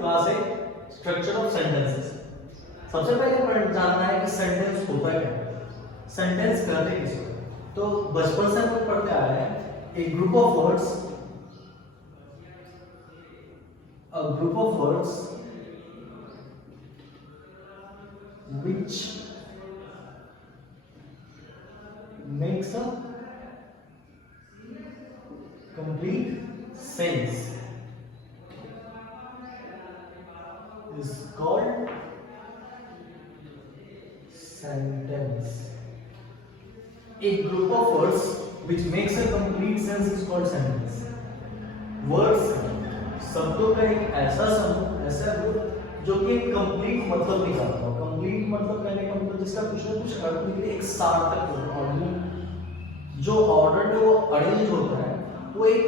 Class है structure of sentences. सबसे पहले जानना है कि सेंटेंस होता क्या है, सेंटेंस कहते किसको। तो बचपन से हम लोग पढ़ते आ रहे हैं a group of words, a group of words which makes a complete sense is called sentence. A group of words which makes a complete sense is called sentence. Words शब्दों का एक ऐसा समूह, ऐसा ग्रुप जो कि एक कंप्लीट मतलब निकालता हो। कंप्लीट मतलब कहने का मतलब जिसका कुछ ना कुछ अर्थ निकले, एक सार्थक ऑर्डर, जो ऑर्डर में वो अरेंज होता है वो एक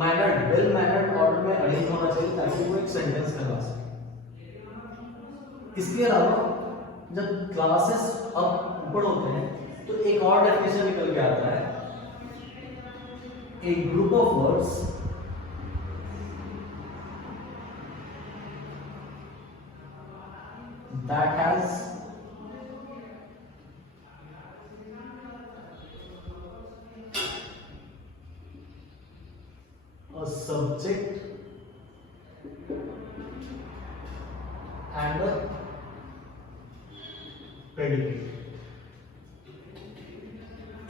मैनर्ड, वेल मैनर्ड ऑर्डर में अरेंज होना चाहिए ताकि वो एक सेंटेंस कहला सके। इसके अलावा जब क्लासेस अब ऊपर होते हैं तो एक और डेफिनेशन निकल के आता है, a group of words that has a subject and a predicate.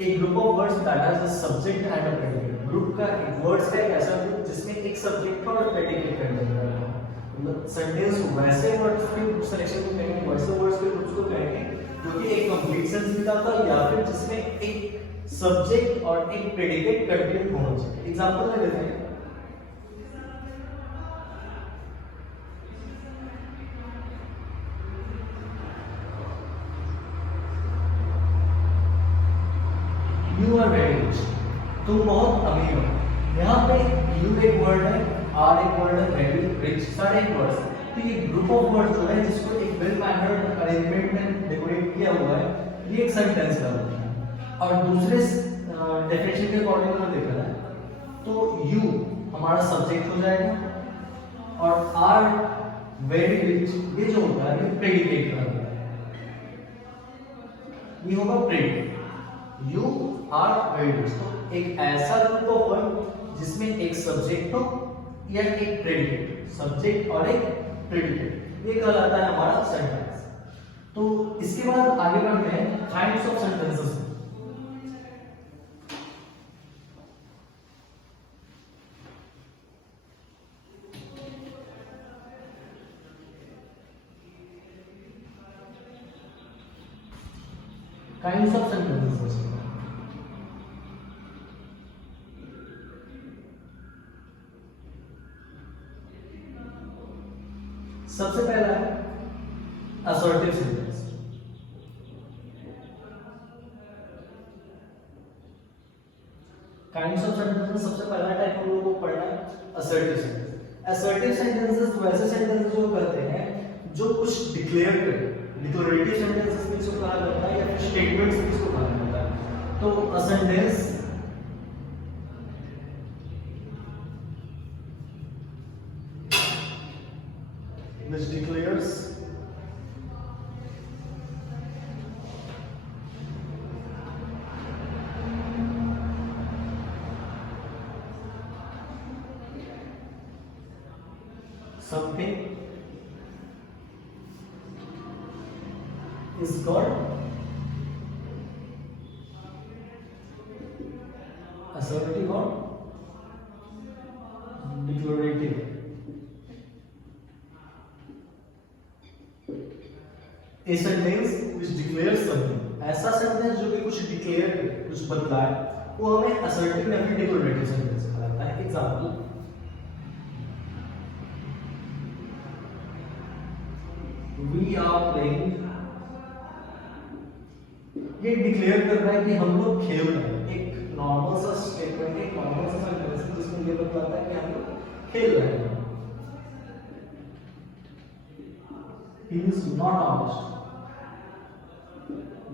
एक group of words that has a subject and a predicate. Group का एक वर्ड्स का एक ऐसा ग्रुप जिसमें एक सब्जेक्ट और प्रेडिकेट कंटेंट है। मतलब सेंटेंस वैसे वर्ड्स के सिलेक्शन को कहेंगे, वैसे वर्ड्स के ग्रुप्स को कहेंगे जो कि एक कंप्लीट सेंस निकालता है या फिर जिसमें एक सब्जेक्ट और एक प्रेडिकेट कंटेंट होना चाहिए। एग्जांपल ले लेते हैं, यू आर वेरी रिच, तुम बहुत अमीर हो। यहाँ पे यू एक वर्ड है, आर एक वर्ड है, वेरी रिच सारे एक वर्ड। तो ये ग्रुप ऑफ वर्ड जो है जिसको एक वेल मैनर्ड अरेंजमेंट में डेकोरेट किया हुआ है, ये एक सेंटेंस का होता है। और दूसरे डेफिनेशन के अकॉर्डिंग अगर देखा जाए तो यू हमारा सब्जेक्ट हो जाएगा और आर वेरी रिच ये जो होता है ये प्रेडिकेट का होता है, ये होगा predicate. You are very rich, तो एक ऐसा ग्रुप ऑफ वर्ड जिसमें एक सब्जेक्ट हो या एक प्रेडिकेट, सब्जेक्ट और एक प्रेडिकेट, ये कहलाता है हमारा सेंटेंस। तो इसके बाद आगे बढ़ते हैं kinds of sentences. Kinds of sentences सबसे पहला है assertive sentence. Kinds of sentence में सबसे पहला टाइप हम लोगों को पढ़ना है असर्टिव सेंटेंस। असर्टिव सेंटेंसेस वैसे सेंटेंसेस जो कहते हैं जो कुछ डिक्लेयर करें, डिक्लेरेटिव सेंटेंसेस भी इसको कहा जाता है या फिर स्टेटमेंट्स भी इसको कहा जाता है। तो a sentence which declares something is called assertive or declarative। A sentence which declares something, ऐसा सेंटेंस जो कि कुछ डिक्लेयर करे, कुछ बतलाए, वो हमें असर्टिव या फिर डिक्लेरेटिव सेंटेंस कहा जाता है। एग्जांपल, वी आर प्लेइंग, ये डिक्लेयर कर रहा है कि हम लोग खेल रहे हैं। एक नॉर्मल सा स्टेटमेंट, एक नॉर्मल सा सेंटेंस जिसमें ये बतलाता है कि हम लोग खेल रहे हैं। He is not honest,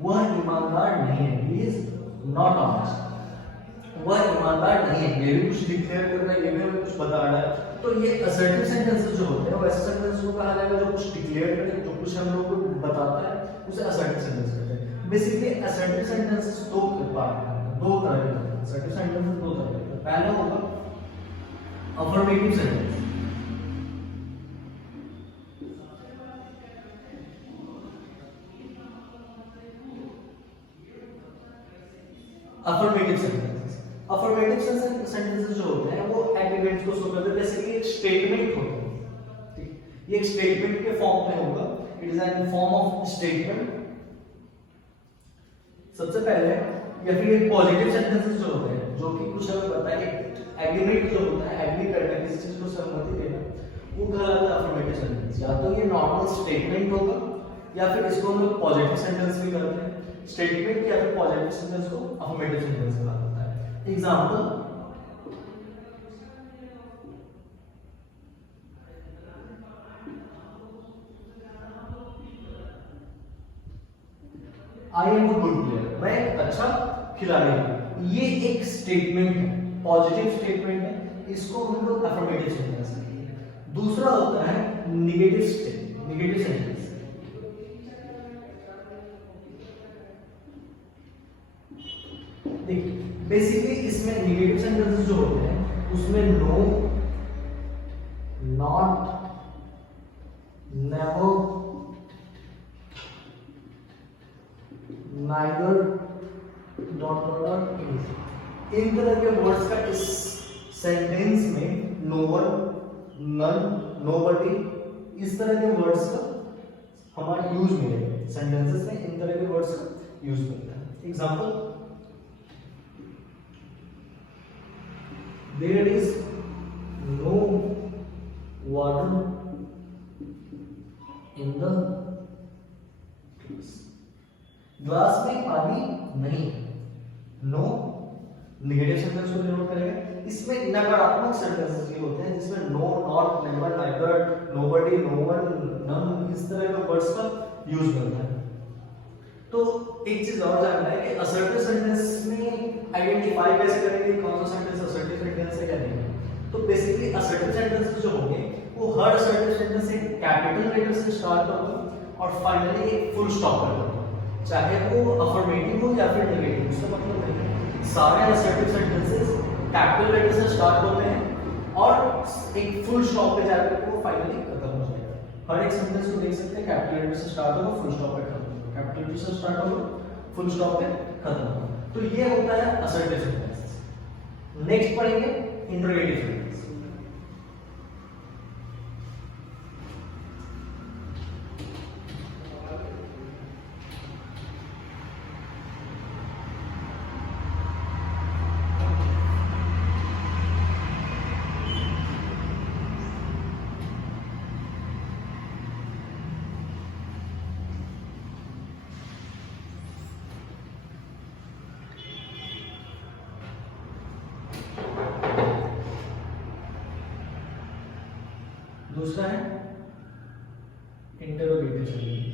वह ईमानदार नहीं है। He is not honest, वह ईमानदार नहीं है। ये भी कुछ डिक्लेयर कर रहा है, ये भी कुछ बता रहा है। तो ये असर्टिव सेंटेंसेस जो होते हैं वो ऐसे सेंटेंस को कहा जाएगा जो कुछ डिक्लेयर करे, जो कुछ हम लोग को बताता है उसे असर्टिव सेंटेंस कहते हैं। बेसिकली असर्टिव सेंटेंसेस दो पार्ट हैं, दो तरह के होते हैं। असर्टिव सेंटेंसेस दो तरह के होते हैं। पहला होगा affirmative sentence. Affirmative sentences, affirmative sentences जो होते हैं वो एग्रीगेट्स को शो करते हैं। बेसिकली एक स्टेटमेंट होता है, ठीक, ये एक स्टेटमेंट के फॉर्म में होगा। It is an form of statement सबसे पहले। या फिर एक पॉजिटिव सेंटेंसेस जो होते हैं जो कि कुछ हमें पता है, एग्रीमेंट जो होता है, एग्री करना, किसी चीज को सहमति देना, वो कहलाता है अफर्मेटिव सेंटेंस। या तो ये नॉर्मल स्टेटमेंट होगा या फिर इसको हम लोग पॉजिटिव सेंटेंस भी करते हैं। स्टेटमेंट या फिर पॉजिटिव सेंटेंस को अफर्मेटिव सेंटेंस कहा जाता है। Example, I am a good player, मैं एक अच्छा खिलाड़ी हूं। ये एक स्टेटमेंट है, पॉजिटिव स्टेटमेंट है, इसको हम लोग अफर्मेटिव सेंटेंस कहते हैं। दूसरा होता है नेगेटिव सेंटेंस। देखिए बेसिकली इसमें नेगेटिव सेंटेंसेस जो होते हैं उसमें नो, नॉट, नेवर, नाइदर, इन तरह के वर्ड्स का इस सेंटेंस में नो वन, नन, नोबडी, इस तरह के वर्ड्स का हमारा यूज मिलेगा सेंटेंसेस में। इन तरह के वर्ड्स का यूज मिलता है। Example, there is no water in the glass में पानी नहीं। नो नेगेटिव सेंटेंस को डिनोट करेगा। इसमें नकारात्मक सेंटेंसेस भी होते हैं जिसमें no, not, never, neither, nobody, no one, none, इस तरह के वर्ड्स का यूज मिलता है। तो एक चीज और जानना है कि असर्टिव सेंटेंस में आइडेंटिफाई कैसे करेंगे कौन सा सेंटेंस असर्टिव सेंटेंस है क्या नहीं है। तो बेसिकली असर्टिव सेंटेंसेस जो होंगे वो हर असर्टिव सेंटेंस एक कैपिटल लेटर से स्टार्ट होगा और फाइनली एक फुल स्टॉप पर होगा, चाहे वो अफर्मेटिव हो या फिर नेगेटिव। उसका मतलब नहीं है सारे असर्टिव सेंटेंसेस कैपिटल लेटर से स्टार्ट होते हैं और एक फुल स्टॉप पे जाकर वो फाइनली खत्म हो जाएगा। हर एक सेंटेंस को देख सकते हैं कैपिटल लेटर से स्टार्ट होगा, फुल स्टॉप पे खत्म होगा, कैपिटल लेटर से स्टार्ट होगा, फुल स्टॉप पे खत्म होगा। तो ये होता है असर्टिव सेंटेंसेस। नेक्स्ट पढ़ेंगे इंटरोगेटिव सेंटेंस। दूसरा है इंटरोगेटिव सेंटेंस।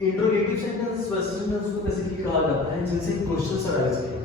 इंटरोगेटिव सेंटेंस वैसे सेंटेंस को बेसिकली कहा जाता है जिनसे क्वेश्चंस अराइज किए